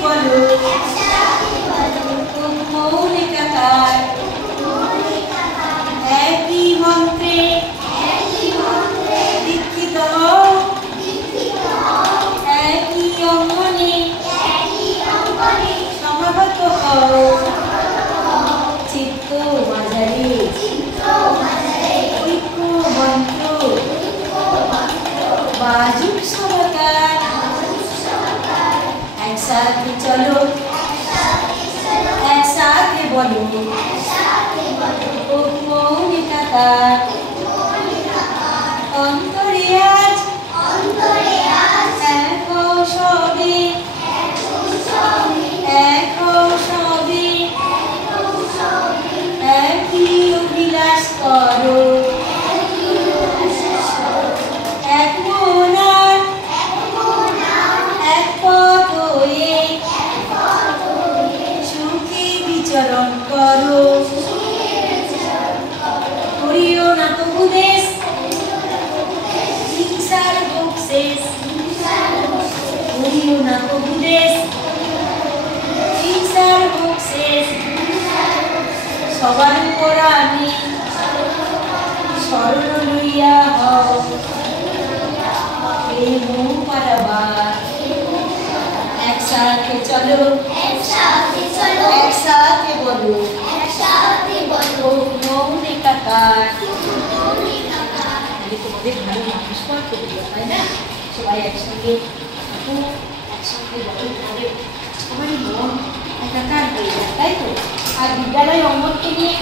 বলো মৌলিকাকার একই মন্ত্রে দীক্ষিত হও একই অঙ্গনে সমাগত হও চিত্ত মাঝারে ঐক্য মন্ত্র বাজুক সবাকার একসাথে চলো একসাথে বলো মৌলিকাকার অন্তরে আজ এক সবে একই অভিলাষ করো এক মনার এক পদ হয়ে সুখে বিচরণ করো করিও না তো উপদেশ হিংসার বকশেষ করিও না তো উপদেশ হিংসার বকশেষ সবার উপর আমি শরণ লইয়া হও এই মৌ পারাবার একসাথে চলো একসাথে বলো মৌলিকাকার তোমাদের ভালো মানুষ করতে দিল তাই না সবাই একসঙ্গে একসঙ্গে তোমাদের সবারই মন একাকার হয়ে যায় তাই তো আর বিদ্যালয় অঙ্গনকে নিয়ে